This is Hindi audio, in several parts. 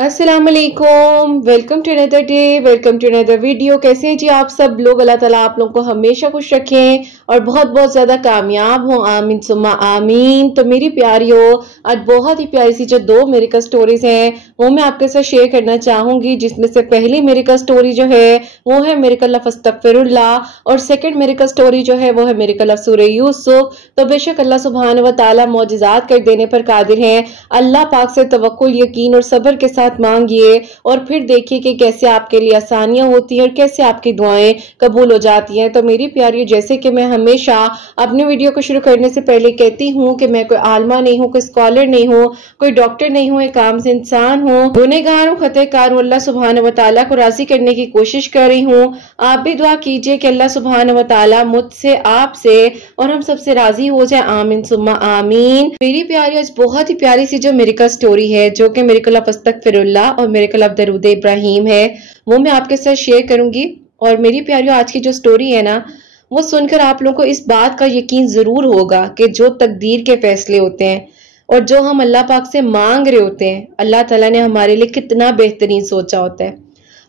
अस्सलाम वालेकुम, welcome to another day, welcome to another video. कैसे हैं जी आप सब लोग? अल्लाह ताला आप लोगों को हमेशा खुश रखें और बहुत बहुत ज़्यादा कामयाब हो, आमीन सुम्मा आमीन। तो मेरी प्यारियों, आज बहुत ही प्यारी सी जो दो मेरिकल स्टोरीज हैं वो मैं आपके साथ शेयर करना चाहूँगी, जिसमें से पहली मेरिकल स्टोरी जो है वो है मेरिकल ऑफ अस्तगफिरुल्लाह और सेकेंड मेरिकल स्टोरी जो है वो है मेरिकल ऑफ सूरह यूसुफ। तो बेशक अल्लाह सुब्हान व तआला मौजिज़ात कर देने पर कादिर हैं। अल्लाह पाक से तवक्कुल, यकीन और सब्र के साथ मांगिए और फिर देखिए कि कैसे आपके लिए आसानियां होती हैं और कैसे आपकी दुआएं कबूल हो जाती हैं। तो मेरी प्यारी, जैसे कि मैं हमेशा अपने वीडियो को शुरू करने से पहले कहती हूँ कि मैं कोई आलमा नहीं हूँ, कोई स्कॉलर नहीं हूँ, कोई डॉक्टर नहीं हूँ, एक आम से इंसान हूँ, गुनहगार हूँ, खतकार हूँ। अल्लाह सुब्हान व तआला को राजी करने की कोशिश कर रही हूँ। आप भी दुआ कीजिए कि अल्लाह सुब्हान व तआला मुझसे, आपसे और हम सबसे राजी हो जाए, आमीन सुम्मा आमीन। मेरी प्यारी, आज बहुत ही प्यारी सी जो मेरिकल स्टोरी है जो कि मेरिकल ऑफ अस्तगफिरुल्लाह और मेरिकल ऑफ दरूद इब्राहिम है वो मैं आपके साथ शेयर करूंगी। और मेरी प्यारियों, आज की जो स्टोरी है ना वो सुनकर आप लोगों को इस बात का यकीन जरूर होगा कि जो तकदीर के फैसले होते हैं और जो हम अल्लाह पाक से मांग रहे होते हैं, अल्लाह ताला ने हमारे लिए कितना बेहतरीन सोचा होता है।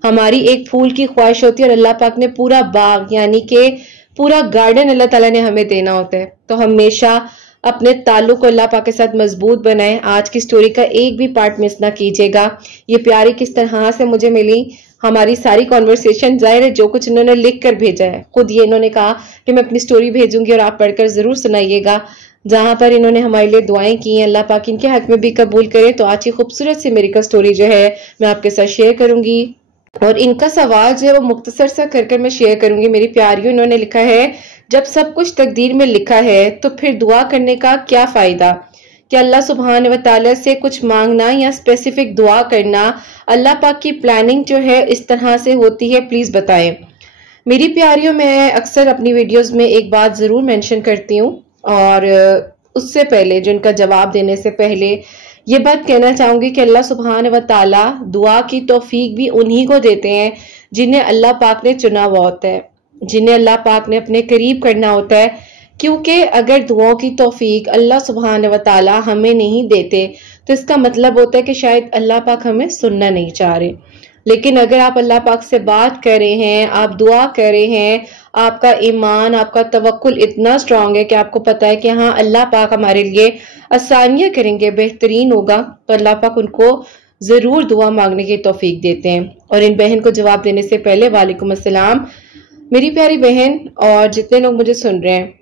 हमारी एक फूल की ख्वाहिश होती है और अल्लाह पाक ने पूरा बाग यानी कि पूरा गार्डन अल्लाह ताला ने हमें देना होता है। तो हमेशा अपने ताल्लुक को अल्लाह पाक के साथ मजबूत बनाएं। आज की स्टोरी का एक भी पार्ट मिस ना कीजिएगा। ये प्यारी किस तरह से मुझे मिली, हमारी सारी कॉन्वर्सेशन, जाहिर है जो कुछ इन्होंने लिख कर भेजा है, खुद ये इन्होंने कहा कि मैं अपनी स्टोरी भेजूंगी और आप पढ़कर जरूर सुनाइएगा। जहां पर इन्होंने हमारे लिए दुआएं की हैं, अल्लाह पाक इनके हक में भी कबूल करे। तो आज की खूबसूरत सी मेरिकल स्टोरी जो है मैं आपके साथ शेयर करूंगी और इनका सवाल जो है वो मुख्तसर सा कर मैं शेयर करूंगी। मेरी प्यारियों, इन्होंने लिखा है, जब सब कुछ तकदीर में लिखा है तो फिर दुआ करने का क्या फायदा? क्या अल्लाह सुब्हान व तआला से कुछ मांगना या स्पेसिफिक दुआ करना अल्लाह पाक की प्लानिंग जो है इस तरह से होती है? प्लीज बताएं। मेरी प्यारियों, मैं अक्सर अपनी वीडियोस में एक बात जरूर मेंशन करती हूँ और उससे पहले, जिनका जवाब देने से पहले ये बात कहना चाहूंगी कि अल्लाह सुब्हान व तआला दुआ की तौफीक भी उन्हीं को देते हैं जिन्हें अल्लाह पाक ने चुना हुआ होता है, जिन्हें अल्लाह पाक ने अपने करीब करना होता है। क्योंकि अगर दुआओं की तौफीक अल्लाह सुब्हान व तआला हमें नहीं देते तो इसका मतलब होता है कि शायद अल्लाह पाक हमें सुनना नहीं चाह रहे। लेकिन अगर आप अल्लाह पाक से बात कर रहे हैं, आप दुआ कर रहे हैं, आपका ईमान, आपका तवक्कुल इतना स्ट्रांग है कि आपको पता है कि हाँ अल्लाह पाक हमारे लिए आसानियां करेंगे, बेहतरीन होगा, तो अल्लाह पाक उनको जरूर दुआ मांगने की तौफीक देते हैं। और इन बहन को जवाब देने से पहले वालेकुम अस्सलाम मेरी प्यारी बहन और जितने लोग मुझे सुन रहे हैं,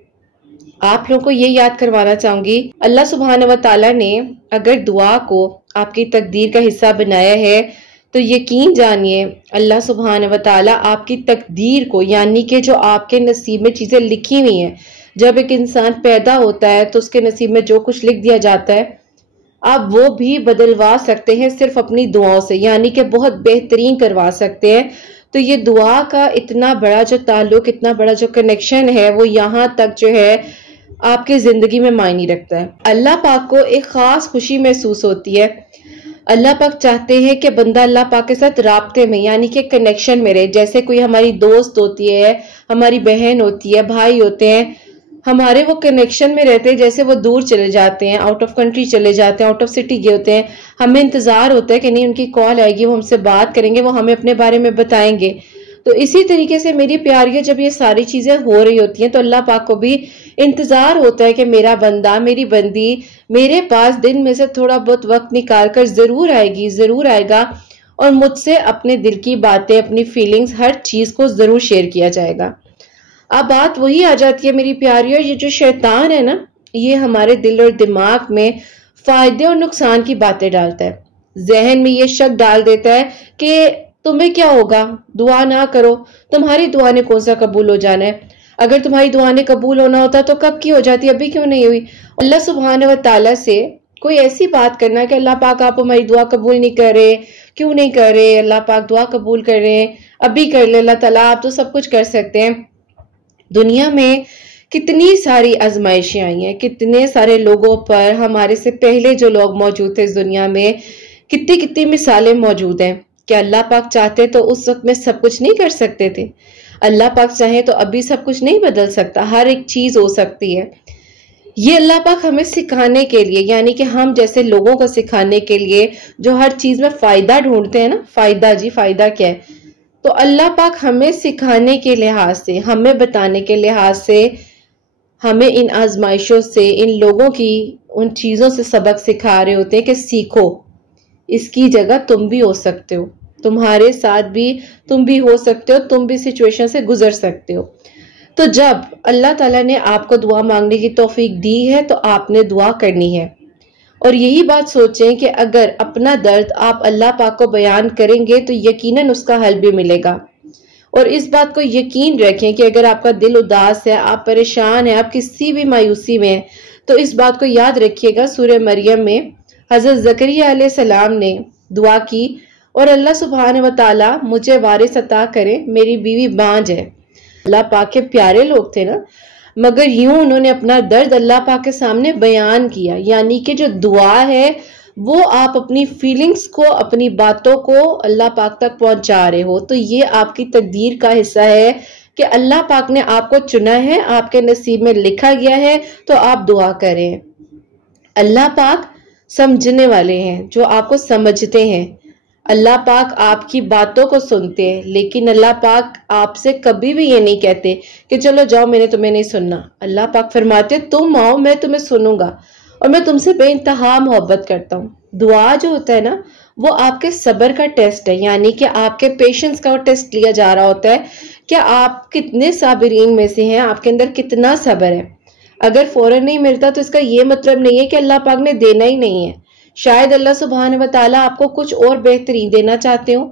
आप लोगों को ये याद करवाना चाहूंगी, अल्लाह सुब्हान व तआला ने अगर दुआ को आपकी तकदीर का हिस्सा बनाया है तो यकीन जानिए अल्लाह सुब्हान व तआला आपकी तकदीर को, यानी कि जो आपके नसीब में चीजें लिखी हुई हैं, जब एक इंसान पैदा होता है तो उसके नसीब में जो कुछ लिख दिया जाता है आप वो भी बदलवा सकते हैं सिर्फ अपनी दुआओं से, यानी कि बहुत बेहतरीन करवा सकते हैं। तो ये दुआ का इतना बड़ा जो ताल्लुक, इतना बड़ा जो कनेक्शन है वो यहाँ तक जो है आपकी जिंदगी में मायने रखता है। अल्लाह पाक को एक खास खुशी महसूस होती है। अल्लाह पाक चाहते हैं कि बंदा अल्लाह पाक के साथ राब्ते में, यानी कि कनेक्शन में रहे। जैसे कोई हमारी दोस्त होती है, हमारी बहन होती है, भाई होते हैं, हमारे वो कनेक्शन में रहते हैं, जैसे वो दूर चले जाते हैं, आउट ऑफ कंट्री चले जाते हैं, आउट ऑफ सिटी गए होते हैं, हमें इंतजार होता है कि नहीं उनकी कॉल आएगी, वो हमसे बात करेंगे, वो हमें अपने बारे में बताएंगे। तो इसी तरीके से मेरी प्यारियों, जब ये सारी चीजें हो रही होती हैं तो अल्लाह पाक को भी इंतजार होता है कि मेरा बंदा, मेरी बंदी मेरे पास दिन में से थोड़ा बहुत वक्त निकाल कर जरूर आएगी, जरूर आएगा और मुझसे अपने दिल की बातें, अपनी फीलिंग्स, हर चीज को जरूर शेयर किया जाएगा। अब बात वही आ जाती है मेरी प्यारियों, ये जो शैतान है ना, ये हमारे दिल और दिमाग में फायदे और नुकसान की बातें डालता है। जहन में ये शक डाल देता है कि तुम्हें क्या होगा, दुआ ना करो, तुम्हारी दुआ ने कौन सा कबूल हो जाना है, अगर तुम्हारी दुआ ने कबूल होना होता तो कब की हो जाती, अभी क्यों नहीं हुई। अल्लाह सुब्हान व तआला से कोई ऐसी बात करना कि अल्लाह पाक आप हमारी दुआ कबूल नहीं कर रहे, क्यों नहीं कर रहे, अल्लाह पाक दुआ कबूल कर रहे हैं, अभी कर ले, अल्लाह ताला आप तो सब कुछ कर सकते हैं। दुनिया में कितनी सारी आजमाइशें आई हैं, कितने सारे लोगों पर, हमारे से पहले जो लोग मौजूद थे इस दुनिया में, कितनी कितनी मिसालें मौजूद हैं। क्या अल्लाह पाक चाहते तो उस वक्त में सब कुछ नहीं कर सकते थे? अल्लाह पाक चाहे तो अभी सब कुछ नहीं बदल सकता, हर एक चीज हो सकती है। ये अल्लाह पाक हमें सिखाने के लिए, यानी कि हम जैसे लोगों को सिखाने के लिए जो हर चीज में फायदा ढूंढते हैं ना, फायदा जी, फायदा क्या है, तो अल्लाह पाक हमें सिखाने के लिहाज से, हमें बताने के लिहाज से, हमें इन आजमाइशों से, इन लोगों की उन चीजों से सबक सिखा रहे होते हैं कि सीखो, इसकी जगह तुम भी हो सकते हो, तुम्हारे साथ भी तुम भी हो सकते हो, तुम भी सिचुएशन से गुजर सकते हो। तो जब अल्लाह ताला ने आपको दुआ मांगने की तौफीक दी है तो आपने दुआ करनी है। और यही बात सोचें कि अगर अपना दर्द आप अल्लाह पाक को बयान करेंगे तो यकीनन उसका हल भी मिलेगा। और इस बात को यकीन रखें कि अगर आपका दिल उदास है, आप परेशान हैं, आप किसी भी मायूसी में हैं, तो इस बात को याद रखिएगा, सूरह मरियम में हजरत ज़करिया अलैहिस्सलाम ने दुआ की और अल्लाह सुब्हान व तआला मुझे वारिस अता करे, मेरी बीवी बांझ है। अल्लाह पाक के प्यारे लोग थे ना, मगर यूं उन्होंने अपना दर्द अल्लाह पाक के सामने बयान किया। यानी कि जो दुआ है वो आप अपनी फीलिंग्स को, अपनी बातों को अल्लाह पाक तक पहुंचा रहे हो, तो ये आपकी तकदीर का हिस्सा है कि अल्लाह पाक ने आपको चुना है, आपके नसीब में लिखा गया है, तो आप दुआ करें। अल्लाह पाक समझने वाले हैं, जो आपको समझते हैं। अल्लाह पाक आपकी बातों को सुनते हैं, लेकिन अल्लाह पाक आपसे कभी भी ये नहीं कहते कि चलो जाओ, मैंने तुम्हें नहीं सुनना। अल्लाह पाक फरमाते तुम आओ, मैं तुम्हें सुनूंगा और मैं तुमसे बेइंतहा मोहब्बत करता हूँ। दुआ जो होता है ना, वो आपके सब्र का टेस्ट है, यानी कि आपके पेशेंस का टेस्ट लिया जा रहा होता है कि आप कितने साबिरीन में से हैं, आपके अंदर कितना सब्र है। अगर फौरन नहीं मिलता तो इसका ये मतलब नहीं है कि अल्लाह पाक ने देना ही नहीं है। शायद अल्लाह सुब्हान व तआला आपको कुछ और बेहतरीन देना चाहते हो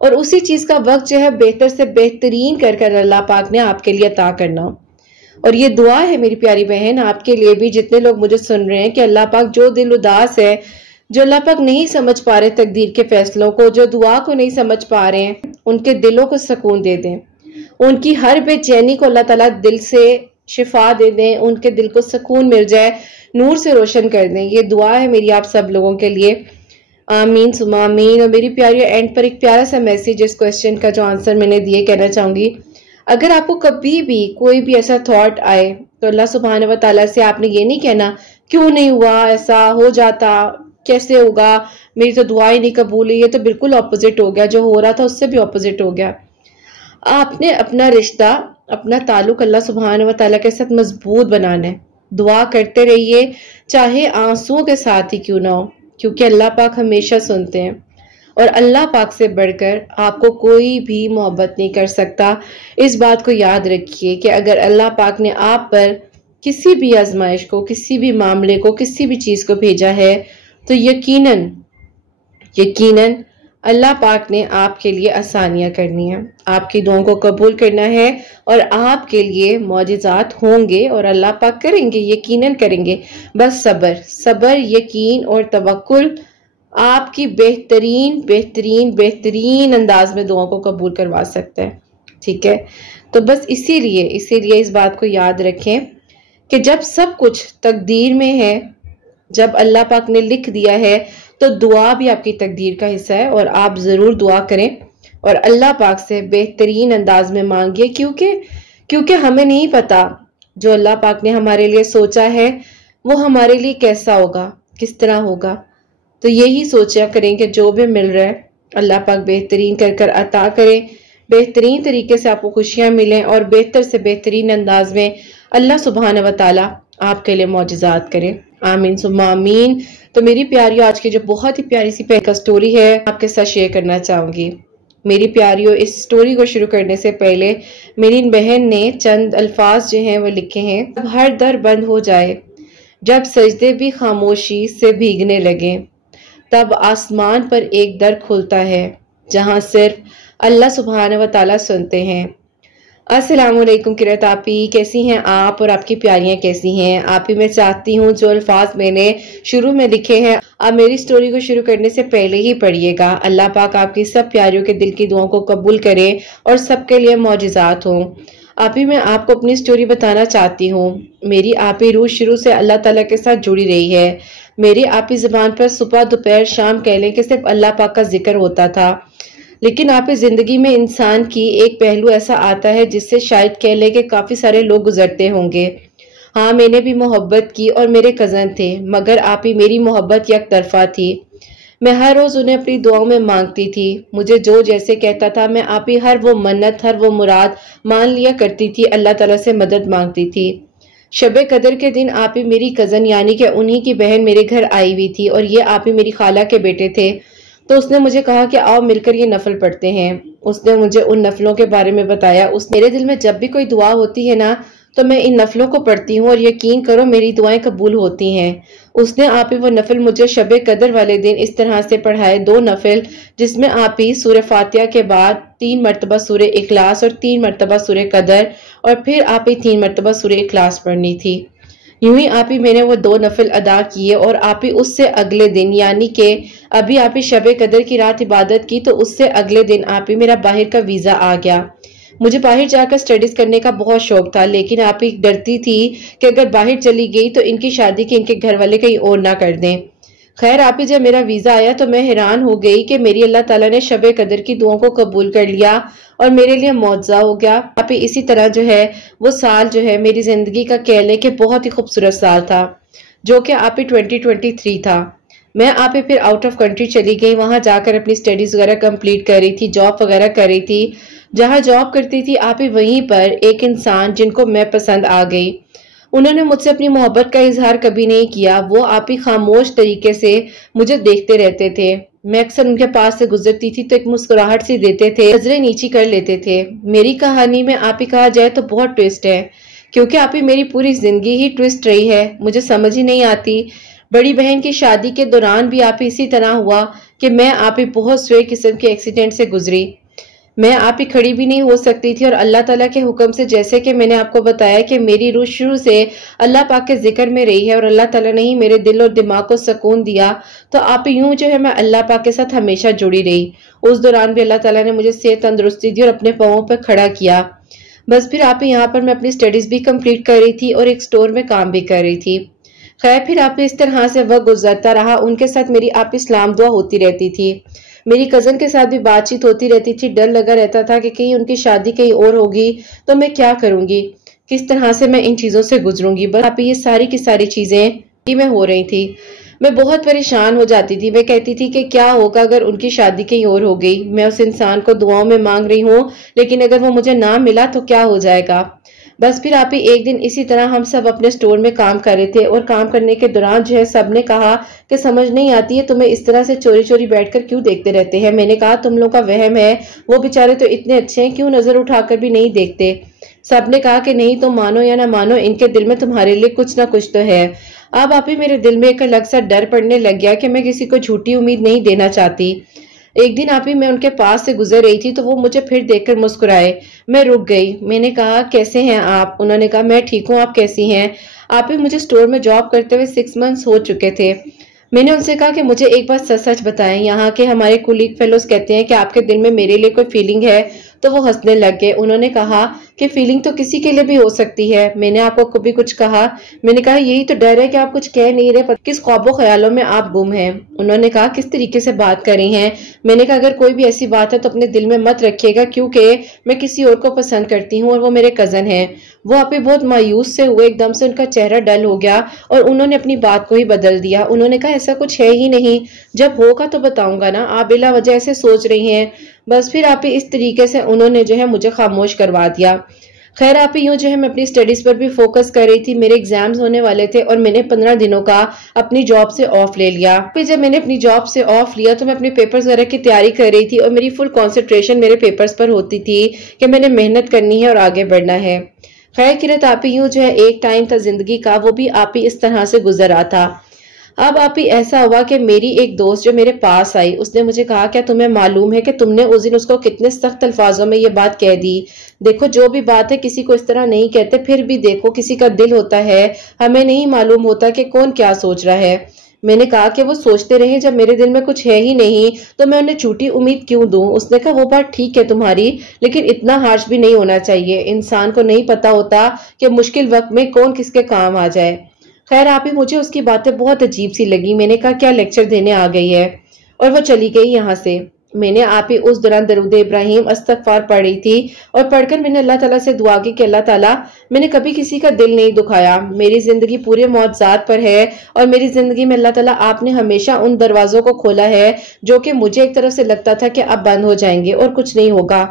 और उसी चीज का वक्त जो है बेहतर से बेहतरीन कर कर अल्लाह पाक ने आपके लिए अता करना हो। और ये दुआ है मेरी प्यारी बहन आपके लिए भी, जितने लोग मुझे सुन रहे हैं, कि अल्लाह पाक जो दिल उदास है, जो अल्लाह पाक नहीं समझ पा रहे तकदीर के फैसलों को, जो दुआ को नहीं समझ पा रहे हैं, उनके दिलों को सुकून दे दें, उनकी हर बेचैनी को अल्लाह ताला दिल से शिफा दे दें, उनके दिल को सुकून मिल जाए, नूर से रोशन कर दें। ये दुआ है मेरी आप सब लोगों के लिए। आमीन सुमा आमीन। और मेरी प्यारी एंड पर एक प्यारा सा मैसेज, इस क्वेश्चन का जो आंसर मैंने दिए, कहना चाहूंगी, अगर आपको कभी भी कोई भी ऐसा थॉट आए तो अल्लाह सुब्हान व तआला से आपने ये नहीं कहना क्यों नहीं हुआ, ऐसा हो जाता, कैसे होगा, मेरी तो दुआ ही नहीं कबूल हुई। ये तो बिल्कुल ऑपोजिट हो गया, जो हो रहा था उससे भी ऑपोजिट हो गया। आपने अपना रिश्ता, अपना ताल्लुक अल्लाह सुब्हान व तआला के साथ मजबूत बनाना है। दुआ करते रहिए, चाहे आंसुओं के साथ ही क्यों ना हो, क्योंकि अल्लाह पाक हमेशा सुनते हैं और अल्लाह पाक से बढ़कर आपको कोई भी मोहब्बत नहीं कर सकता। इस बात को याद रखिए कि अगर अल्लाह पाक ने आप पर किसी भी आजमाइश को, किसी भी मामले को, किसी भी चीज को भेजा है, तो यकीनन यकीनन अल्लाह पाक ने आपके लिए आसानियां करनी है, आपकी दुआओं को कबूल करना है और आपके लिए मौजिज़ात होंगे और अल्लाह पाक करेंगे, यकीनन करेंगे। बस सब्र, सब्र, यकीन और तवक्कुल आपकी बेहतरीन बेहतरीन बेहतरीन अंदाज में दुआओं को कबूल करवा सकता है। ठीक है, तो बस इसीलिए इस बात को याद रखें कि जब सब कुछ तकदीर में है, जब अल्लाह पाक ने लिख दिया है, तो दुआ भी आपकी तकदीर का हिस्सा है और आप जरूर दुआ करें और अल्लाह पाक से बेहतरीन अंदाज में मांगिए, क्योंकि हमें नहीं पता जो अल्लाह पाक ने हमारे लिए सोचा है वो हमारे लिए कैसा होगा, किस तरह होगा। तो यही सोचा करें कि जो भी मिल रहा है अल्लाह पाक बेहतरीन कर कर अता करे, बेहतरीन तरीके से आपको खुशियां मिलें और बेहतर से बेहतरीन अंदाज में अल्लाह सुब्हान व तआला आपके लिए मौजिज़ात करे। आमीन सुम्मा आमीन। तो मेरी प्यारियों, आज की जो बहुत ही प्यारी सी का स्टोरी है आपके साथ शेयर करना चाहूंगी। मेरी प्यारियों, इस स्टोरी को शुरू करने से पहले मेरी बहन ने चंद अल्फाज जो हैं वो लिखे हैं। जब हर दर बंद हो जाए, जब सजदे भी खामोशी से भीगने लगे, तब आसमान पर एक दर खुलता है जहां सिर्फ अल्लाह सुब्हान व तआला सुनते हैं। अस्सलामुअलैकुम किरत आपी, कैसी हैं आप और आपकी प्यारियां कैसी हैं? आप ही मैं चाहती हूँ जो अल्फाज मैंने शुरू में लिखे हैं आप मेरी स्टोरी को शुरू करने से पहले ही पढ़िएगा। अल्लाह पाक आपकी सब प्यारियों के दिल की दुआओं को कबूल करे और सबके लिए मौजिज़ात हों। आप ही मैं आपको अपनी स्टोरी बताना चाहती हूँ। मेरी आप ही रूह शुरू से अल्लाह ताला के साथ जुड़ी रही है। मेरी आप ही ज़बान पर सुबह दोपहर शाम कह लें कि सिर्फ अल्लाह पाक का जिक्र होता था, लेकिन आप इस जिंदगी में इंसान की एक पहलू ऐसा आता है जिससे शायद कह ले कि काफी सारे लोग गुजरते होंगे। हाँ, मैंने भी मोहब्बत की और मेरे कज़न थे, मगर आप ही मेरी मोहब्बत एक तरफा थी। मैं हर रोज़ उन्हें अपनी दुआओं में मांगती थी। मुझे जो जैसे कहता था मैं आप ही हर वो मन्नत, हर वो मुराद मान लिया करती थी, अल्लाह ताला से मदद मांगती थी। शब कदर के दिन आप ही मेरी कज़न यानी कि उन्हीं की बहन मेरे घर आई हुई थी और ये आप ही मेरी खाला के बेटे थे। तो उसने मुझे कहा कि आओ मिलकर ये नफल पढ़ते हैं। उसने मुझे उन नफलों के बारे में बताया। उस मेरे दिल में जब भी कोई दुआ होती है ना, तो मैं इन नफलों को पढ़ती हूँ और यकीन करो मेरी दुआएं कबूल होती हैं। उसने आप ही वो नफल मुझे शब कदर वाले दिन इस तरह से पढ़ाए, 2 नफल, जिसमें आप ही सूरह फातिहा के बाद 3 मरतबा सूरह इखलास और 3 मरतबा सूरह कदर और फिर आप ही 3 मरतबा सूरह इखलास पढ़नी थी। यूं ही आप ही मैंने वो 2 नफल अदा किए और आप ही उससे अगले दिन यानी कि अभी आप ही शब कदर की रात इबादत की, तो उससे अगले दिन आप ही मेरा बाहर का वीज़ा आ गया। मुझे बाहर जाकर स्टडीज करने का बहुत शौक था, लेकिन आप ही डरती थी कि अगर बाहर चली गई तो इनकी शादी के इनके घर वाले कहीं और ना कर दें। खैर आप ही जब मेरा वीज़ा आया तो मैं हैरान हो गई कि मेरी अल्लाह ताला ने शब कदर की दुआओं को कबूल कर लिया और मेरे लिए मौजज़ा हो गया। आप ही इसी तरह जो है वो साल जो है मेरी ज़िंदगी का कह लें कि बहुत ही खूबसूरत साल था, जो कि आप ही 2023 था। मैं आप ही फिर आउट ऑफ कंट्री चली गई, वहां जाकर अपनी स्टडीज वगैरह कंप्लीट कर रही थी, जॉब वगैरह कर रही थी। जहां जॉब करती थी आप ही वहीं पर एक इंसान जिनको मैं पसंद आ गई। उन्होंने मुझसे अपनी मोहब्बत का इजहार कभी नहीं किया। वो आप ही खामोश तरीके से मुझे देखते रहते थे। मैं अक्सर उनके पास से गुजरती थी तो एक मुस्कुराहट सी देते थे, नजरें नीची कर लेते थे। मेरी कहानी में आप ही कहा जाए तो बहुत ट्विस्ट है, क्योंकि आप ही मेरी पूरी जिंदगी ही ट्विस्ट रही है। मुझे समझ ही नहीं आती। बड़ी बहन की शादी के दौरान भी आप ही इसी तरह हुआ कि मैं आप ही बहुत स्वे किस्म के एक्सीडेंट से गुजरी। मैं आप ही खड़ी भी नहीं हो सकती थी और अल्लाह ताला के हुक्म से, जैसे कि मैंने आपको बताया कि मेरी रूह शुरू से अल्लाह पाक के जिक्र में रही है और अल्लाह ताला ने ही मेरे दिल और दिमाग को सुकून दिया, तो आप ही यूं जो है मैं अल्लाह पाक के साथ हमेशा जुड़ी रही। उस दौरान भी अल्लाह ताला ने मुझे सेहत तंदुरुस्ती दी और अपने पाँवों पर खड़ा किया। बस फिर आप ही यहाँ पर मैं अपनी स्टडीज भी कंप्लीट कर रही थी और एक स्टोर में काम भी कर रही थी। खैर फिर आप इस तरह से वक्त गुजरता रहा। उनके साथ मेरी आप इस्लाम दुआ होती रहती थी। मेरी कज़न के साथ भी बातचीत होती रहती थी। डर लगा रहता था कि कहीं उनकी शादी कहीं और होगी तो मैं क्या करूंगी, किस तरह से मैं इन चीज़ों से गुजरूंगी। बस आप ये सारी की सारी चीज़ें में हो रही थी। मैं बहुत परेशान हो जाती थी। मैं कहती थी कि क्या होगा अगर उनकी शादी कहीं और हो गई। मैं उस इंसान को दुआओं में मांग रही हूँ, लेकिन अगर वो मुझे ना मिला तो क्या हो जाएगा। बस फिर आप ही एक दिन इसी तरह हम सब अपने स्टोर में काम कर रहे थे और काम करने के दौरान जो है सब ने कहा कि समझ नहीं आती है तुम्हें इस तरह से चोरी चोरी बैठकर क्यों देखते रहते हैं। मैंने कहा तुम लोग का वहम है, वो बेचारे तो इतने अच्छे हैं, क्यों नजर उठाकर भी नहीं देखते। सब ने कहा कि नहीं, तो मानो या ना मानो इनके दिल में तुम्हारे लिए कुछ ना कुछ तो है। अब आप ही मेरे दिल में एक अलग सा डर पड़ने लग गया कि मैं किसी को झूठी उम्मीद नहीं देना चाहती। एक दिन आप ही मैं उनके पास से गुजर रही थी तो वो मुझे फिर देखकर मुस्कुराए। मैं रुक गई। मैंने कहा कैसे हैं आप? उन्होंने कहा मैं ठीक हूँ, आप कैसी हैं? आप ही मुझे स्टोर में जॉब करते हुए 6 मंथ्स हो चुके थे। मैंने उनसे कहा कि मुझे एक बात सच सच बताएं, यहाँ के हमारे कुलीग फेलोज कहते हैं कि आपके दिल में मेरे लिए कोई फीलिंग है। तो वो हंसने लग गए। उन्होंने कहा कि फीलिंग तो किसी के लिए भी हो सकती है। मैंने आपको कभी कुछ कहा? मैंने कहा यही तो डर है कि आप कुछ कह नहीं रहे, किस ख्वाबों ख्यालों में आप गुम हैं। उन्होंने कहा किस तरीके से बात कर रही हैं? मैंने कहा अगर कोई भी ऐसी बात है तो अपने दिल में मत रखिएगा, क्योंकि मैं किसी और को पसंद करती हूँ और वो मेरे कजन हैं। वो आप ही बहुत मायूस से हुए, एकदम से उनका चेहरा डल हो गया और उन्होंने अपनी बात को ही बदल दिया। उन्होंने कहा ऐसा कुछ है ही नहीं, जब होगा तो बताऊंगा ना, आप बिला वजह ऐसे सोच रही हैं। बस फिर आप ही इस तरीके से उन्होंने जो है मुझे खामोश करवा दिया। खैर आप ही यूं जो है मैं अपनी स्टडीज पर भी फोकस कर रही थी। मेरे एग्जाम्स होने वाले थे और मैंने 15 दिनों का अपनी जॉब से ऑफ ले लिया। फिर जब मैंने अपनी जॉब से ऑफ लिया तो मैं अपने पेपर्स वगैरह की तैयारी कर रही थी और मेरी फुल कंसंट्रेशन मेरे पेपर्स पर होती थी कि मैंने मेहनत करनी है और आगे बढ़ना है। खैर किरत आप ही यूं जो है एक टाइम था जिंदगी का, वो भी आप ही इस तरह से गुजर रहा था। अब आप ही ऐसा हुआ कि मेरी एक दोस्त जो मेरे पास आई, उसने मुझे कहा क्या तुम्हें मालूम है कि तुमने उस दिन उसको कितने सख्त अल्फाजों में ये बात कह दी। देखो जो भी बात है किसी को इस तरह नहीं कहते, फिर भी देखो किसी का दिल होता है, हमें नहीं मालूम होता कि कौन क्या सोच रहा है। मैंने कहा कि वो सोचते रहे, जब मेरे दिल में कुछ है ही नहीं तो मैं उन्हें झूठी उम्मीद क्यों दूं। उसने कहा वो बात ठीक है तुम्हारी, लेकिन इतना हार्श भी नहीं होना चाहिए। इंसान को नहीं पता होता कि मुश्किल वक्त में कौन किसके काम आ जाए। खैर आप ही मुझे उसकी बातें बहुत अजीब सी लगी। मैंने कहा क्या लेक्चर देने आ गई है, और वो चली गई यहाँ से। मैंने आप ही उस दौरान दरूद इब्राहिम इस्तग़फ़ार पढ़ी थी और पढ़कर मैंने अल्लाह ताला से दुआ की कि अल्लाह ताला मैंने कभी किसी का दिल नहीं दुखाया, मेरी जिंदगी पूरे मौजज़ात पर है और मेरी जिंदगी में अल्लाह ताला आपने हमेशा उन दरवाजों को खोला है जो कि मुझे एक तरफ से लगता था कि अब बंद हो जाएंगे और कुछ नहीं होगा,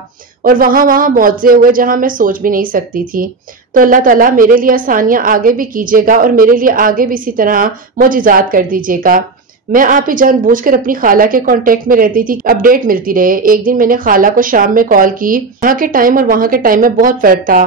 और वहां वहां मौजे हुए जहां मैं सोच भी नहीं सकती थी। तो अल्लाह ताला मेरे लिए आसानियां आगे भी कीजिएगा और मेरे लिए आगे भी इसी तरह मौजिज़ात कर दीजिएगा। मैं आप ही जानबूझकर अपनी खाला के कांटेक्ट में रहती थी, अपडेट मिलती रहे। एक दिन मैंने खाला को शाम में कॉल की, यहाँ के टाइम और वहां के टाइम में बहुत फर्क था।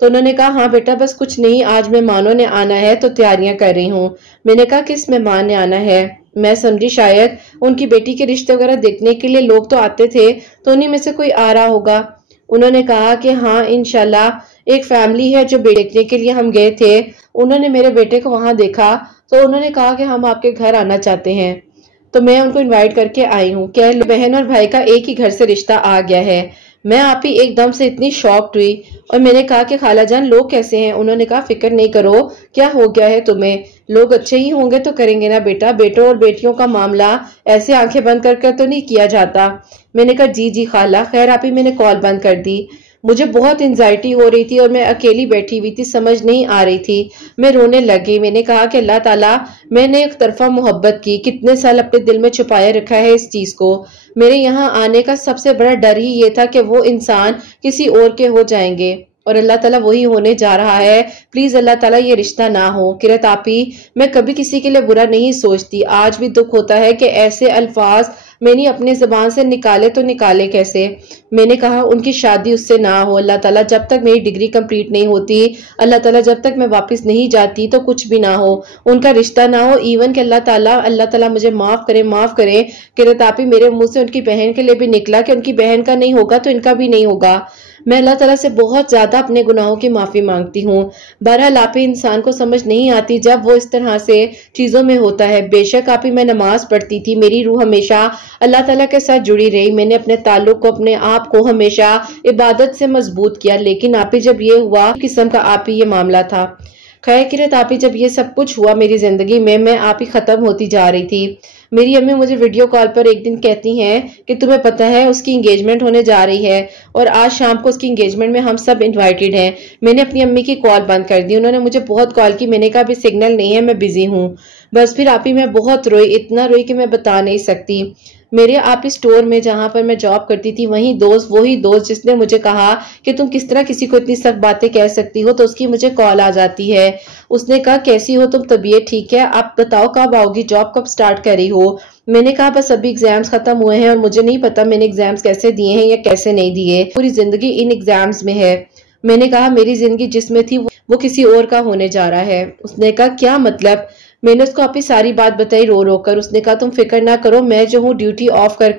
तो उन्होंने कहा हाँ बेटा बस कुछ नहीं, आज मेहमानों ने आना है तो तैयारियां कर रही हूँ। मैंने कहा किस मेहमान ने आना है? मैं समझी शायद उनकी बेटी के रिश्ते वगैरह देखने के लिए लोग तो आते थे, तो उन्हीं में से कोई आ रहा होगा। उन्होंने कहा कि हाँ इंशाल्लाह एक फैमिली है जो देखने के लिए हम गए थे, उन्होंने मेरे बेटे को वहां देखा तो उन्होंने कहा कि हम आपके घर आना चाहते हैं, तो मैं उनको इनवाइट करके आई हूँ। क्या बहन और भाई का एक ही घर से रिश्ता आ गया है। मैं आप ही एकदम से इतनी शॉक्ड हुई और मैंने कहा कि खाला जान लोग कैसे हैं? उन्होंने कहा फिक्र नहीं करो, क्या हो गया है तुम्हें, लोग अच्छे ही होंगे तो करेंगे ना बेटा, बेटों और बेटियों का मामला ऐसे आंखें बंद कर तो नहीं किया जाता। मैंने कहा जी जी खाला। खैर आप ही मैंने कॉल बंद कर दी। मुझे बहुत एंजाइटी हो रही थी और मैं अकेली बैठी हुई थी, समझ नहीं आ रही थी। मैं रोने लगी। मैंने कहा कि अल्लाह ताला मैंने एक तरफा मोहब्बत की, कितने साल अपने दिल में छुपाए रखा है इस चीज को। मेरे यहाँ आने का सबसे बड़ा डर ही ये था कि वो इंसान किसी और के हो जाएंगे और अल्लाह ताला वही होने जा रहा है। प्लीज अल्लाह ताला ये रिश्ता ना हो। किरत आपी मैं कभी किसी के लिए बुरा नहीं सोचती, आज भी दुख होता है कि ऐसे अल्फाज मैंने अपने जबान से निकाले तो निकाले कैसे। मैंने कहा उनकी शादी उससे ना हो अल्लाह ताला, जब तक मेरी डिग्री कंप्लीट नहीं होती अल्लाह ताला, जब तक मैं वापस नहीं जाती तो कुछ भी ना हो, उनका रिश्ता ना हो। इवन कि अल्लाह ताला मुझे माफ करे। किरत आपी मेरे मुंह से उनकी बहन के लिए भी निकला कि उनकी बहन का नहीं होगा तो इनका भी नहीं होगा। मैं अल्लाह ताला से बहुत ज्यादा अपने गुनाहों की माफी मांगती हूँ। बहरहाल आप ही इंसान को समझ नहीं आती जब वो इस तरह से चीजों में होता है। बेशक आप ही मैं नमाज पढ़ती थी, मेरी रूह हमेशा अल्लाह ताला के साथ जुड़ी रही, मैंने अपने ताल्लुक को अपने आप को हमेशा इबादत से मजबूत किया, लेकिन आप ही जब ये हुआ किस्म का आप ही ये मामला था। खैर किरत आप ही जब ये सब कुछ हुआ मेरी जिंदगी में, मैं आप ही खत्म होती जा रही थी। मेरी अम्मी मुझे वीडियो कॉल पर एक दिन कहती हैं कि तुम्हें पता है उसकी एंगेजमेंट होने जा रही है और आज शाम को उसकी एंगेजमेंट में हम सब इनवाइटेड हैं। मैंने अपनी अम्मी की कॉल बंद कर दी। उन्होंने मुझे बहुत कॉल की, मैंने कहा अभी सिग्नल नहीं है, मैं बिजी हूँ। बस फिर आप ही मैं बहुत रोई, इतना रोई कि मैं बता नहीं सकती। मेरे आप इस स्टोर में जहां पर मैं जॉब करती थी वही दोस्त जिसने मुझे कहा कि तुम किस तरह किसी को इतनी सख्त बातें कह सकती हो, तो उसकी मुझे कॉल आ जाती है। उसने कहा कैसी हो तुम, तबीयत ठीक है, आप बताओ कब आओगी, जॉब कब स्टार्ट करी हो। मैंने कहा बस अभी एग्जाम्स खत्म हुए हैं और मुझे नहीं पता मैंने एग्जाम्स कैसे दिए हैं या कैसे नहीं दिए, पूरी जिंदगी इन एग्जाम्स में है। मैंने कहा मेरी जिंदगी जिसमें थी वो किसी और का होने जा रहा है। उसने कहा क्या मतलब? मैंने उसको अपनी सारी बात बताई रो रो कर। उसने कहा तुम फिक्र ना करो, मैं जो हूँ ड्यूटी ऑफ कर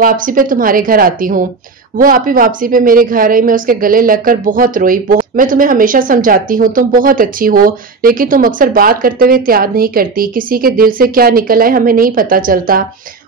वापसी पे तुम्हारे घर आती हूँ। वो आप ही वापसी पे मेरे घर आई, मैं उसके गले लगकर बहुत रोई। मैं तुम्हें हमेशा समझाती हूँ तुम बहुत अच्छी हो, लेकिन तुम अक्सर बात करते हुए त्याग नहीं करती, किसी के दिल से क्या निकल आए हमें नहीं पता चलता,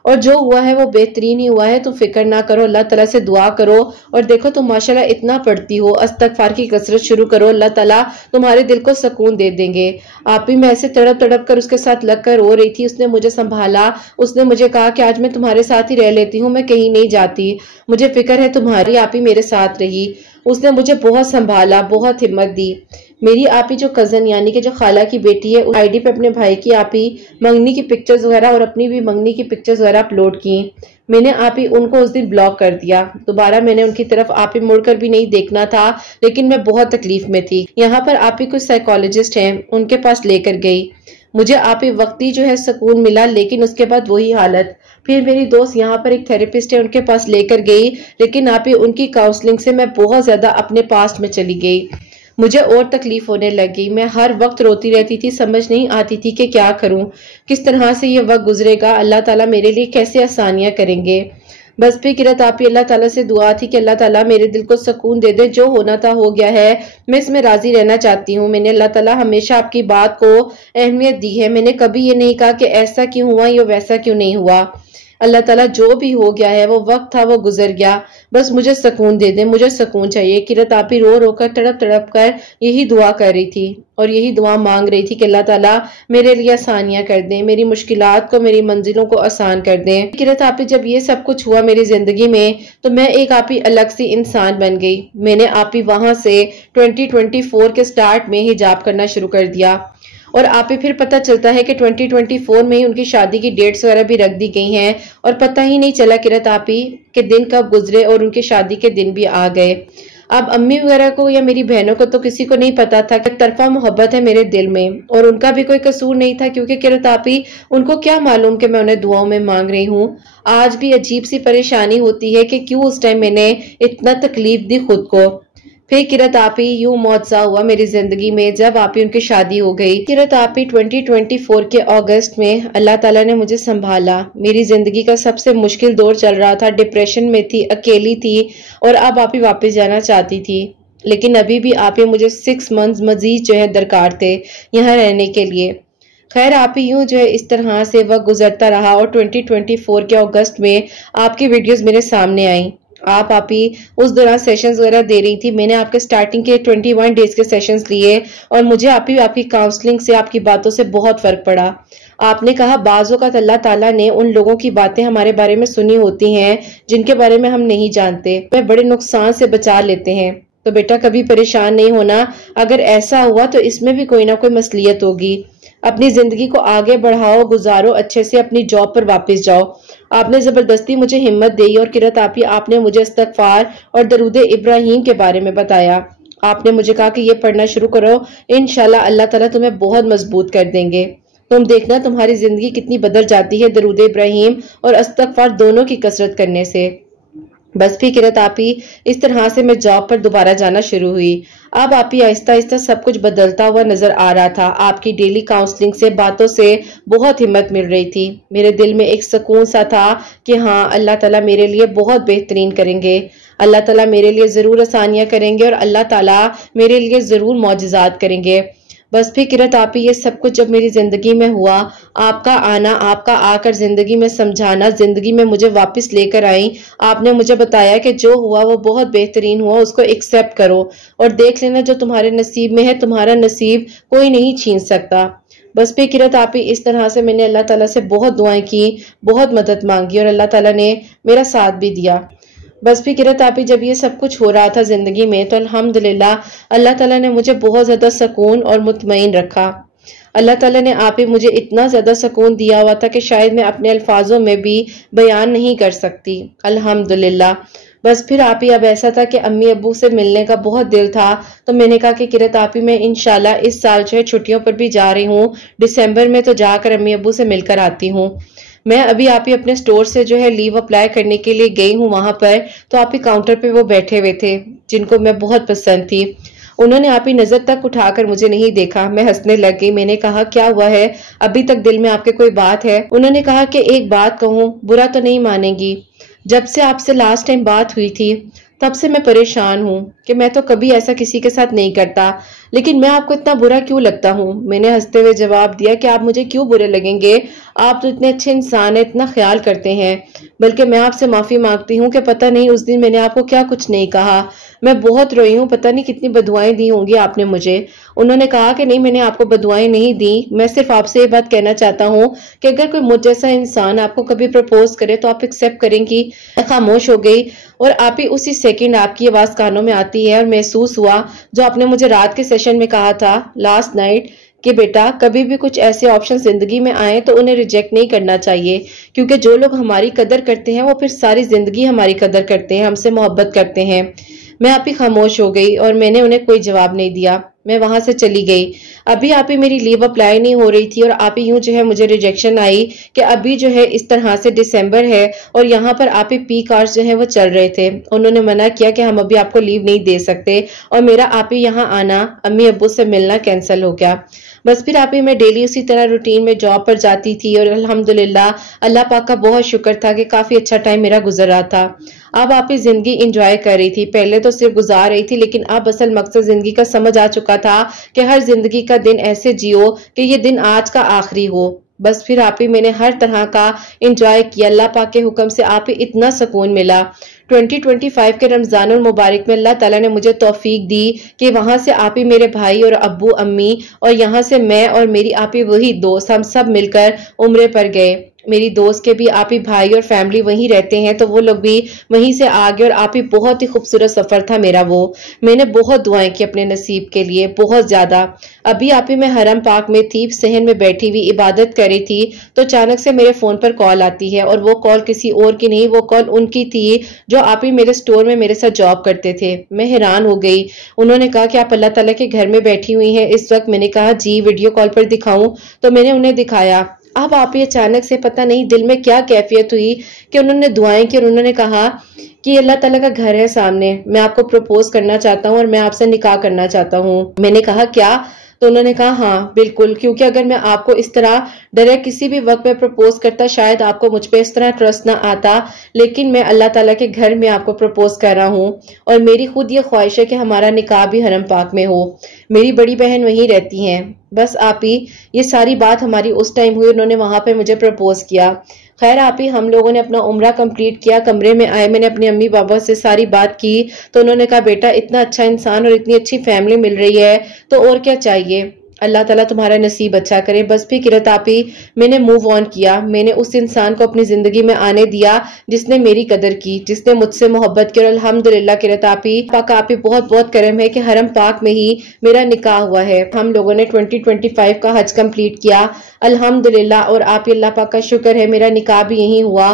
और जो हुआ है वो बेहतरीन ही हुआ है। तुम फिक्र ना करो, अल्लाह ताला से दुआ करो, और देखो तुम माशाल्लाह इतना पढ़ती हो, इस्तगफार की कसरत शुरू करो, अल्लाह ताला तुम्हारे दिल को सुकून दे देंगे। आप ही मैं ऐसे तड़प कर उसके साथ लगकर रो रही थी। उसने मुझे संभाला, उसने मुझे कहा कि आज मैं तुम्हारे साथ ही रह लेती हूँ, मैं कहीं नहीं जाती, मुझे फिक्र है तुम्हारी। आप ही मेरे साथ रही, उसने मुझे बहुत संभाला, बहुत हिम्मत दी। मेरी आप ही जो कजन यानी कि जो खाला की बेटी है, उस आईडी पे अपने भाई की आप ही मंगनी की पिक्चर्स वगैरह और अपनी भी मंगनी की पिक्चर्स वगैरह अपलोड की। मैंने आप ही उनको उस दिन ब्लॉक कर दिया। दोबारा मैंने उनकी तरफ आप ही मुड़कर भी नहीं देखना था, लेकिन मैं बहुत तकलीफ में थी। यहाँ पर आप ही कुछ साइकोलॉजिस्ट हैं, उनके पास लेकर गई। मुझे आप ही वक्ती जो है सुकून मिला, लेकिन उसके बाद वही हालत। फिर मेरी दोस्त यहाँ पर एक थेरेपिस्ट है, उनके पास लेकर गई, लेकिन आप ही उनकी काउंसलिंग से मैं बहुत ज्यादा अपने पास्ट में चली गई। मुझे और तकलीफ होने लगी, मैं हर वक्त रोती रहती थी, समझ नहीं आती थी कि क्या करूं, किस तरह से ये वक्त गुजरेगा, अल्लाह ताला मेरे लिए कैसे आसानियां करेंगे। बस फिक्रत आप ही अल्लाह ताला से दुआ थी कि अल्लाह ताला मेरे दिल को सुकून दे दे, जो होना था हो गया है, मैं इसमें राजी रहना चाहती हूँ। मैंने अल्लाह ताला हमेशा आपकी बात को अहमियत दी है, मैंने कभी ये नहीं कहा कि ऐसा क्यों हुआ या वैसा क्यों नहीं हुआ। अल्लाह ताला जो भी हो गया है वो वक्त था, वो गुजर गया, बस मुझे सुकून दे दे, मुझे सुकून चाहिए। किरत आपी रो रो कर तड़प तड़प कर यही दुआ कर रही थी और यही दुआ मांग रही थी कि अल्लाह ताला मेरे लिए आसानियां कर दें, मेरी मुश्किलात को, मेरी मंजिलों को आसान कर दें। किरत आपी जब ये सब कुछ हुआ मेरी जिंदगी में तो मैं एक आपी अलग सी इंसान बन गई। मैंने आपी वहां से 2024 के स्टार्ट में हिजाब करना शुरू कर दिया और आप ही फिर पता चलता है कि 2024 में ही उनकी शादी की डेट्स वगैरह भी रख दी गई हैं और पता ही नहीं चला किरत आपी के दिन कब गुजरे और उनकी शादी के दिन भी आ गए। अब अम्मी वगैरह को या मेरी बहनों को तो किसी को नहीं पता था कि तरफा मोहब्बत है मेरे दिल में और उनका भी कोई कसूर नहीं था, क्योंकि किरत आपी उनको क्या मालूम कि मैं उन्हें दुआओं में मांग रही हूँ। आज भी अजीब सी परेशानी होती है कि क्यों उस टाइम मैंने इतना तकलीफ दी खुद को। फिर किरत आपी यूं मौजज़ा हुआ मेरी जिंदगी में जब आपी उनकी शादी हो गई। किरत आपी 2024 के अगस्त में अल्लाह ताला ने मुझे संभाला। मेरी जिंदगी का सबसे मुश्किल दौर चल रहा था, डिप्रेशन में थी, अकेली थी और अब आपी वापस जाना चाहती थी, लेकिन अभी भी आपी मुझे 6 मंथ्स मजीद जो है दरकार थे यहाँ रहने के लिए। खैर आपी यूं जो है इस तरह से वक्त गुजरता रहा और 2024 के अगस्त में आपकी वीडियोस मेरे सामने आई। आपी उस दौरान सेशंस वगैरह दे रही थी। मैंने आपके स्टार्टिंग के 21 डेज के सेशंस लिए और मुझे आपकी काउंसलिंग से, आपकी बातों से बहुत फर्क पड़ा। आपने कहा बाज़ों का अल्लाह ताला ने उन लोगों की बातें हमारे बारे में सुनी होती हैं जिनके बारे में हम नहीं जानते, वे बड़े नुकसान से बचा लेते हैं। तो बेटा कभी परेशान नहीं होना, अगर ऐसा हुआ तो इसमें भी कोई ना कोई मसलियत होगी। अपनी जिंदगी को आगे बढ़ाओ, गुजारो, अच्छे से अपनी जॉब पर वापस जाओ। आपने जबरदस्ती मुझे हिम्मत दी और किरत आपने मुझे इस्तगफार और दरूद इब्राहिम के बारे में बताया। आपने मुझे कहा कि ये पढ़ना शुरू करो, इंशाल्लाह अल्लाह ताला तुम्हें बहुत मजबूत कर देंगे। तुम देखना तुम्हारी जिंदगी कितनी बदल जाती है दरूद इब्राहिम और इस्तगफार दोनों की कसरत करने से। बस फिर किरत आपी इस तरह से मैं जॉब पर दोबारा जाना शुरू हुई। अब आपी आहिस्ता आहिस्ता सब कुछ बदलता हुआ नजर आ रहा था। आपकी डेली काउंसलिंग से, बातों से बहुत हिम्मत मिल रही थी। मेरे दिल में एक सुकून सा था कि हाँ अल्लाह ताला मेरे लिए बहुत बेहतरीन करेंगे, अल्लाह ताला मेरे लिए जरूर आसानियां करेंगे और अल्लाह ताला मेरे लिए जरूर मौजज़ात करेंगे। बस फिर किरत आपी ये सब कुछ जब मेरी जिंदगी में हुआ, आपका आना, आपका आकर जिंदगी में समझाना, जिंदगी में मुझे वापस लेकर आई। आपने मुझे बताया कि जो हुआ वो बहुत बेहतरीन हुआ, उसको एक्सेप्ट करो और देख लेना जो तुम्हारे नसीब में है, तुम्हारा नसीब कोई नहीं छीन सकता। बस फिर किरत आपी इस तरह से मैंने अल्लाह ताला से बहुत दुआएं की, बहुत मदद मांगी और अल्लाह ताला ने मेरा साथ भी दिया। बस भी किरत आपी जब ये सब कुछ हो रहा था जिंदगी में तो अल्हम्दुलिल्लाह अल्लाह ताला ने मुझे बहुत ज्यादा सुकून और मुतमईन रखा। अल्लाह ताला ने आप ही मुझे इतना ज्यादा सुकून दिया हुआ था कि शायद मैं अपने अल्फाजों में भी बयान नहीं कर सकती। अल्हम्दुलिल्लाह। बस फिर आप ही अब ऐसा था कि अम्मी अब्बू से मिलने का बहुत दिल था, तो मैंने कहा कि किरत आप ही मैं इंशाल्लाह इस साल जो है छुट्टियों पर भी जा रही हूँ, दिसंबर में तो जाकर अम्मी अब्बू से मिलकर आती हूँ। मैं अभी आप ही अपने स्टोर से जो है लीव अप्लाई करने के लिए गई हूँ वहां पर, तो आप ही काउंटर पे वो बैठे हुए थे जिनको मैं बहुत पसंद थी। उन्होंने आप ही नजर तक उठाकर मुझे नहीं देखा। मैं हंसने लग गई। मैंने कहा क्या हुआ है, अभी तक दिल में आपके कोई बात है? उन्होंने कहा कि एक बात कहूँ, बुरा तो नहीं मानेगी, जब से आपसे लास्ट टाइम बात हुई थी तब से मैं परेशान हूँ कि मैं तो कभी ऐसा किसी के साथ नहीं करता, लेकिन मैं आपको इतना बुरा क्यों लगता हूँ? मैंने हंसते हुए जवाब दिया कि आप मुझे क्यों बुरे लगेंगे, आप तो इतने अच्छे इंसान हैं, इतना ख्याल करते हैं। बल्कि मैं आपसे माफी मांगती हूँ कि पता नहीं उस दिन मैंने आपको क्या कुछ नहीं कहा, मैं बहुत रोई हूँ, पता नहीं कितनी बदुआएं दी होंगी आपने मुझे। उन्होंने कहा कि नहीं मैंने आपको बदुआएं नहीं दी, मैं सिर्फ आपसे ये बात कहना चाहता हूँ कि अगर कोई मुझ जैसा इंसान आपको कभी प्रपोज करे तो आप एक्सेप्ट करेंगी। खामोश हो गई और आप ही उसी सेकंड आपकी आवाज कानों में आती है और महसूस हुआ जो आपने मुझे रात के सेशन में कहा था लास्ट नाइट कि बेटा कभी भी कुछ ऐसे ऑप्शन जिंदगी में आए तो उन्हें रिजेक्ट नहीं करना चाहिए, क्योंकि जो लोग हमारी कदर करते हैं वो फिर सारी जिंदगी हमारी कदर करते हैं, हमसे मोहब्बत करते हैं। मैं आप ही खामोश हो गई और मैंने उन्हें कोई जवाब नहीं दिया। मैं वहां से चली गई। अभी आप ही मेरी लीव अप्लाई नहीं हो रही थी और आप ही यूं जो है मुझे रिजेक्शन आई कि अभी जो है इस तरह से दिसंबर है और यहाँ पर आप ही पीक आवर्स जो है वो चल रहे थे। उन्होंने मना किया कि हम अभी आपको लीव नहीं दे सकते और मेरा आप ही यहाँ आना, अम्मी अब्बू से मिलना कैंसिल हो गया। बस फिर आप ही मैं डेली उसी तरह रूटीन में जॉब पर जाती थी और अल्हम्दुलिल्लाह अल्लाह पाक का बहुत शुक्र था कि काफी अच्छा टाइम मेरा गुजर रहा था। अब आप ही जिंदगी एंजॉय कर रही थी, पहले तो सिर्फ गुजार रही थी, लेकिन अब असल मकसद जिंदगी का समझ आ चुका था कि हर जिंदगी का दिन ऐसे जियो कि ये दिन आज का आखिरी हो। बस फिर आप ही मैंने हर तरह का इंजॉय किया। अल्लाह पाक के हुक्म से आप ही इतना सुकून मिला। 2025 के रमजान और मुबारक में अल्लाह ताला ने मुझे तौफीक दी कि वहां से आप ही मेरे भाई और अब्बू अम्मी और यहाँ से मैं और मेरी आप ही वही दोस्त हम सब मिलकर उम्रे पर गए। मेरी दोस्त के भी आप ही भाई और फैमिली वहीं रहते हैं, तो वो लोग भी वहीं से आ गए और आप ही बहुत ही खूबसूरत सफर था मेरा वो। मैंने बहुत दुआएं की अपने नसीब के लिए, बहुत ज्यादा। अभी आप ही मैं हरम पाक में थी, सहन में बैठी हुई इबादत कर रही थी, तो अचानक से मेरे फोन पर कॉल आती है और वो कॉल किसी और की नहीं, वो कॉल उनकी थी जो आप ही मेरे स्टोर में मेरे साथ जॉब करते थे। मैं हैरान हो गई। उन्होंने कहा कि आप अल्लाह ताला के घर में बैठी हुई हैं इस वक्त। मैंने कहा जी, वीडियो कॉल पर दिखाऊं? तो मैंने उन्हें दिखाया। अब आप ही अचानक से पता नहीं दिल में क्या कैफियत हुई कि उन्होंने दुआएं की और उन्होंने कहा कि अल्लाह ताला का घर है सामने, मैं आपको प्रपोज करना चाहता हूँ और मैं आपसे निकाह करना चाहता हूँ। मैंने कहा क्या? तो उन्होंने कहा हाँ बिल्कुल, क्योंकि अगर मैं आपको इस तरह डायरेक्ट किसी भी वक्त में प्रपोज करता शायद आपको मुझ पे इस तरह ट्रस्ट ना आता, लेकिन मैं अल्लाह ताला के घर में आपको प्रपोज कर रहा हूँ और मेरी खुद ये ख्वाहिश है कि हमारा निकाह भी हरम पाक में हो। मेरी बड़ी बहन वहीं रहती हैं। बस आप ही ये सारी बात हमारी उस टाइम हुई, उन्होंने वहां पे मुझे प्रपोज किया। खैर आप ही हम लोगों ने अपना उम्रा कंप्लीट किया, कमरे में आए, मैंने अपनी अम्मी बाबा से सारी बात की, तो उन्होंने कहा बेटा इतना अच्छा इंसान और इतनी अच्छी फैमिली मिल रही है तो और क्या चाहिए, अल्लाह ताला तुम्हारा नसीब अच्छा करे। बस भी किरत आप ही मैंने मूव ऑन किया। मैंने उस इंसान को अपनी जिंदगी में आने दिया जिसने मेरी कदर की, जिसने मुझसे मोहब्बत की और अल्हम्दुलिल्लाह किरत आप ही बहुत बहुत करम है कि हरम पाक में ही मेरा निकाह हुआ है। हम लोगों ने 2025 का हज कंप्लीट किया अल्हम्दुलिल्लाह, और आप ही अल्लाह पाक का शुक्र है मेरा निकाह भी यहीं हुआ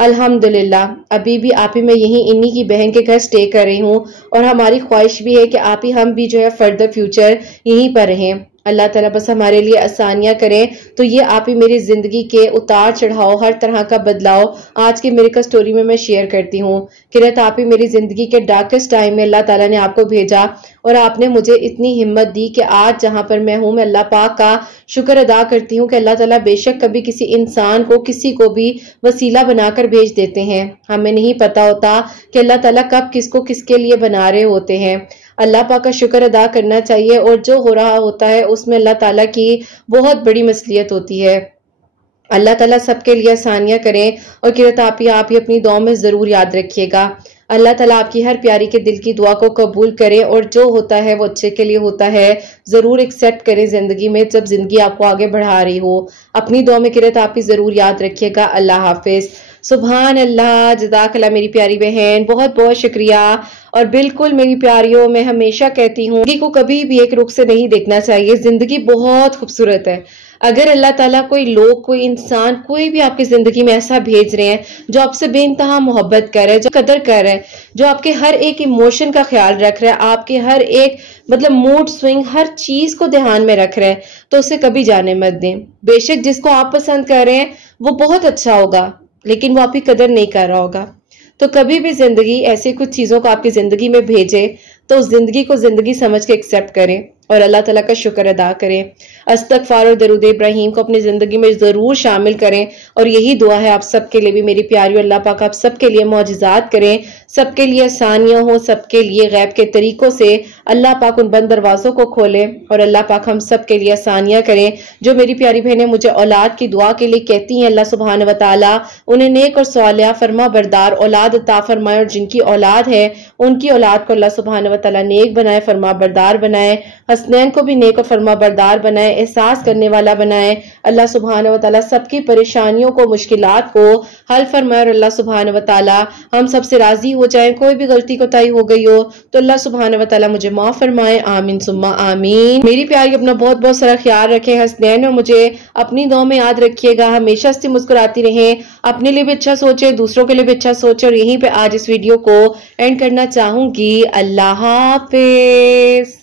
अल्हम्दुलिल्लाह। अभी भी आप ही मैं यहीं इन्हीं की बहन के घर स्टे कर रही हूँ और हमारी ख्वाहिश भी है कि आप ही हम भी जो है फर्दर फ्यूचर यहीं पर रहें। अल्लाह ताला बस हमारे लिए आसानियां करें। तो ये आप ही मेरी जिंदगी के उतार चढ़ाव, हर तरह का बदलाव आज की मेरी स्टोरी में मैं शेयर करती हूँ। किरत आप ही मेरी जिंदगी के डार्केस्ट टाइम में अल्लाह ताला ने आपको भेजा और आपने मुझे इतनी हिम्मत दी कि आज जहां पर मैं हूं मैं अल्लाह पाक का शुक्र अदा करती हूँ कि अल्लाह ताला बेशक कभी किसी इंसान को किसी को भी वसीला बनाकर भेज देते हैं। हमें नहीं पता होता कि अल्लाह ताला कब किसको किसके लिए बना रहे होते हैं। अल्लाह पाक का शुक्र अदा करना चाहिए और जो हो रहा होता है उसमें अल्लाह ताला की बहुत बड़ी मसलियत होती है। अल्लाह ताला सबके लिए आसानियां करें और किरत आप ही अपनी दुआ में जरूर याद रखिएगा। अल्लाह ताला आपकी हर प्यारी के दिल की दुआ को कबूल करे और जो होता है वो अच्छे के लिए होता है, जरूर एक्सेप्ट करें जिंदगी में जब जिंदगी आपको आगे बढ़ा रही हो। अपनी दुआ में किरत आप ही जरूर याद रखिएगा। अल्लाह हाफिज। सुभान अल्लाह, जज़ाकल्लाह मेरी प्यारी बहन, बहुत बहुत शुक्रिया। और बिल्कुल मेरी प्यारियों, मैं हमेशा कहती हूँ जिंदगी को कभी भी एक रुख से नहीं देखना चाहिए। जिंदगी बहुत खूबसूरत है। अगर अल्लाह ताला कोई लोग, कोई इंसान, कोई भी आपकी जिंदगी में ऐसा भेज रहे हैं जो आपसे बेइंतहा मोहब्बत कर रहे हैं, जो कदर कर रहे हैं, जो आपके हर एक इमोशन का ख्याल रख रहा है, आपके हर एक मूड स्विंग, हर चीज को ध्यान में रख रहे हैं, तो उसे कभी जाने मत दें। बेशक जिसको आप पसंद कर रहे हैं वो बहुत अच्छा होगा, लेकिन वो आपकी कदर नहीं कर रहा होगा। तो कभी भी जिंदगी ऐसी कुछ चीजों को आपकी जिंदगी में भेजे तो उस जिंदगी को जिंदगी समझ के एक्सेप्ट करें और अल्लाह ताला का शुक्र अदा करें। अस्तगफार और दरूद इब्राहिम को अपनी जिंदगी में जरूर शामिल करें और यही दुआ है आप सबके लिए भी मेरी प्यारी। अल्लाह पाक आप सबके लिए मौजिज़ात करें, सबके लिए आसानियां हो, सबके लिए गैब के तरीकों से अल्लाह पाक उन बंद दरवाजों को खोले और अल्लाह पाक हम सबके लिए आसानियां करें। जो मेरी प्यारी बहनें मुझे औलाद की दुआ के लिए कहती हैं, अल्लाह सुब्हान व तआला उन्हें नेक और सालिहा फरमा बरदार औलाद अता फरमाए और जिनकी औलाद है उनकी औलाद को अल्लाह सुब्हान व तआला नेक बनाए, फरमा बरदार बनाए, हसनैन को भी नेक और फरमा बरदार बनाए, एहसास करने वाला बनाए। अल्लाह सुब्हान व तआला सबकी परेशानियों को, मुश्किलात को हल फरमाए और अल्लाह सुब्हान व तआला हम सबसे राजी हो जाए। कोई भी गलती कोताही हो गई हो तो अल्लाह सुब्हान व तआला मुझे माफ फरमाए। आमीन सुम्मा आमीन। मेरी प्यारी अपना बहुत बहुत सारा ख्याल रखें। हसनैन और मुझे अपनी दुआ में याद रखिएगा। हमेशा हंसती मुस्कुराती रहें, अपने लिए भी अच्छा सोचे, दूसरों के लिए भी अच्छा सोचे। और यहीं पे आज इस वीडियो को एंड करना चाहूंगी। अल्लाह हाफिज।